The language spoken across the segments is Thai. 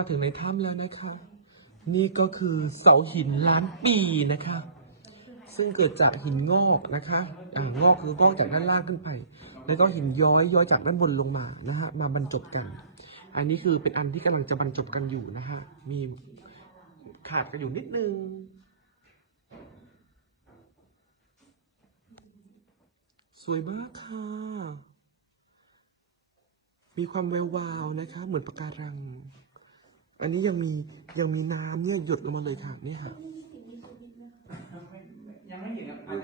มาถึงในถ้ำแล้วนะคะ นี่ก็คือเสาหินล้านปีนะคะ ซึ่งเกิดจากหินงอกนะคะอ่างอกคืองอกจากด้านล่างขึ้นไป แล้วก็หินย้อยย้อยจากด้านบนลงมานะฮะมาบรรจบกัน อันนี้คือเป็นอันที่กำลังจะบรรจบกันอยู่นะฮะมีขาดกันอยู่นิดนึงสวยมากค่ะ มีความแวววาวนะคะ เหมือนปะการัง อันนี้ยังมียังมีน้ำเนี่ยหยดลงมาเลยค่ะเนี่ยค่ะ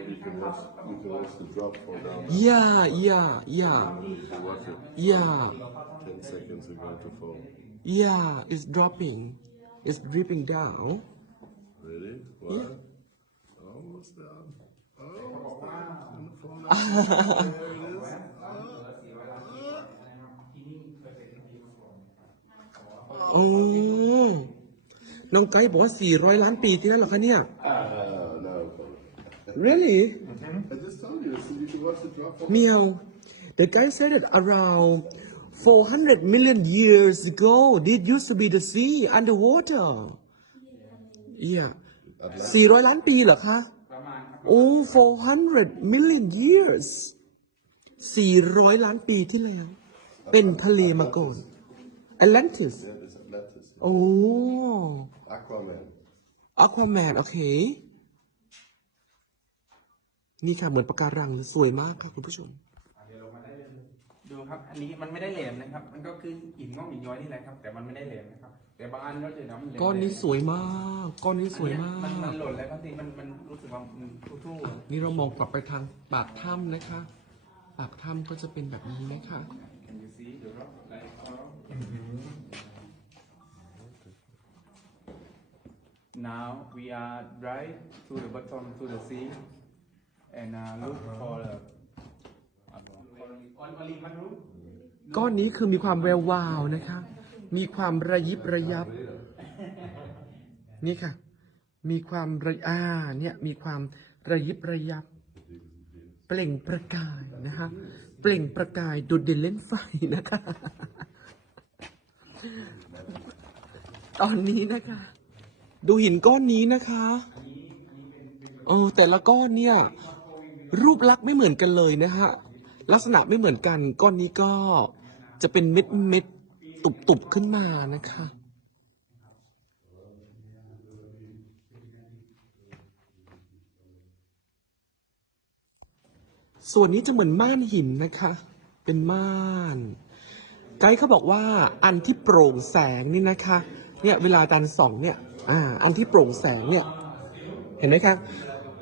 You can watch, you can watch the drop fall down. yeah yeah yeah You can watch it. yeah Ten seconds are going to fall. yeah it's dropping it's dripping down Ready? One. Almost down. Almost down. And fall down. There it is. โอ้น้องไกด์บอกว่า 400 ล้านปีที่นั่นเหรอคะเนี่ย Ah, no. really I just told you, so you can watch the drop fall. meow the guy said that around 400 million years ago this used to be the sea underwater yeah 400 ล้านปีเหรอคะโอ้ 400 million years 400 ล้านปีที่แล้ว เป็นทะเลมาก่อน Atlantis Yeah, it's Atlantis. โอ้ Aquaman. Aquaman โอเค นี่ค่ะ เหมือนปะการังเลยสวยมากค่ะคุณผู้ชม เดี๋ยวลงมาได้เลยดูครับ อันนี้มันไม่ได้แหลมนะครับ มันก็คือหินงอกหินย้อยนี่แหละครับ แต่มันไม่ได้แหลมนะครับ แต่บางอันก็จะนะมันแหลมก้อนนี้สวยมาก ก้อนนี้สวยมาอันเนี้ยมันกมันหล่นแล้วครับที่มันมันรู้สึกว่ามันทู่ๆอะนี่เรามองกลับไปทางปากถ้ำนะคะ ปากถ้ำก็จะเป็นแบบนี้นะคะ Can you see the rock like all Now we are right to the bottom to the sea and uh, look for the ก้อนนี้คือมีความแวววาวนะคะ มีความระยิบระยับ นี่ค่ะ มีความระอาเนี่ย มีความระยิบระยับ เปล่งประกายนะคะ เปล่งประกายดุดเด่นเล่นไฟนะคะ ตอนนี้นะคะ ดูหินก้อนนี้นะคะโอ้แต่ละก้อนเนี่ย รูปลักษณ์ไม่เหมือนกันเลยนะฮะ ลักษณะไม่เหมือนกัน ก้อนนี้ก็จะเป็นเม็ดเม็ดตุบตุบขึ้นมานะคะ ส่วนนี้จะเหมือนม่านหินนะคะ เป็นม่าน ไกด์เขาบอกว่าอันที่โปร่งแสงนี่นะคะ เนี่ยเวลาอาจารย์ส่องเนี่ยอ่าอันที่โปร่งแสงเนี่ยเห็นไหมคะ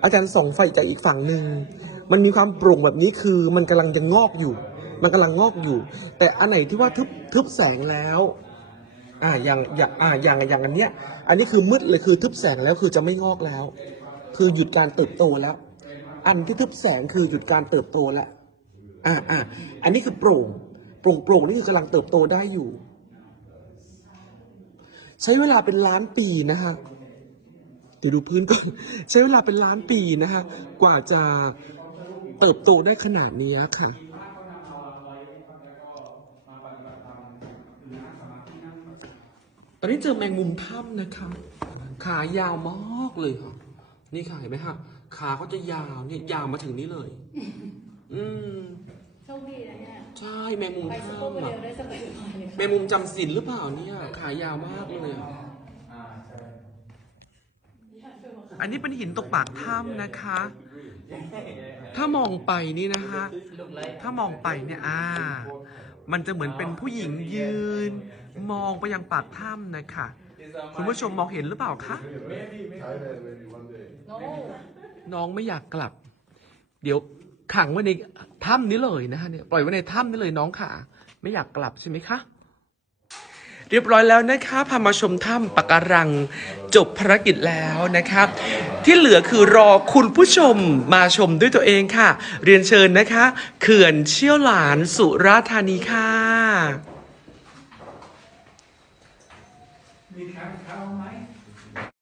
อาจารย์ส่องไฟจากอีกฝั่งหนึ่งมันมีความโปร่งแบบนี้คือมันกำลังจะงอกอยู่ มันกำลังงอกอยู่ แต่อันไหนที่ว่าทึบทึบแสงแล้วอ่าอย่างอย่างอ่าอย่างอย่างอันเนี้ยอันนี้คือมืดเลยคือทึบแสงแล้วคือจะไม่งอกแล้ว คือหยุดการเติบโตแล้ว อันที่ทึบแสงคือหยุดการเติบโตแล้วอ่าอ่าอันนี้คือโปร่งโปร่งโปร่งนี่คือกำลังเติบโตได้อยู่ ใช้เวลาเป็นล้านปีนะฮะเดี๋ยวดูพื้นก่อน ใช้เวลาเป็นล้านปีนะฮะกว่าจะเติบโตได้ขนาดนี้ค่ะตอนนี้เจอแมงมุมถ้ำนะคะ ขายาวมากเลยค่ะ นี่ค่ะเห็นไหมคะขาเขาจะยาวเนี่ยยาวมาถึงนี้เลย อืมโชคดีนะเนี่ย ใช่แมงมุมไปซุปเปอร์โมถ้ำเดอะลได้สบายๆเลยแมงมุมจำศีลหรือเปล่าเนี่ยขายาวมากเลยอะอ่าใช่อันนี้เป็นหินตกปากถ้ำนะคะ ถ้ามองไปนี่นะคะ ถ้ามองไปเนี่ยอ่า มันจะเหมือนเป็นผู้หญิงยืน มองไปยังปากถ้ำนะคะ คุณผู้ชมมองเห็นหรือเปล่าคะ Thailand maybe one day. โน้ น้องไม่อยากกลับ เดี๋ยว ขังไว้ในถ้ำนี้เลยนะคะเนี่ยปล่อยไว้ในถ้ำนี้เลยน้องขาไม่อยากกลับใช่ไหมคะเรียบร้อยแล้วนะคะพามาชมถ้ำปะการังจบภารกิจแล้วนะครับ ที่เหลือคือรอคุณผู้ชมมาชมด้วยตัวเองค่ะ เรียนเชิญนะคะ เขื่อนเชี่ยวหลานสุราธานีค่ะ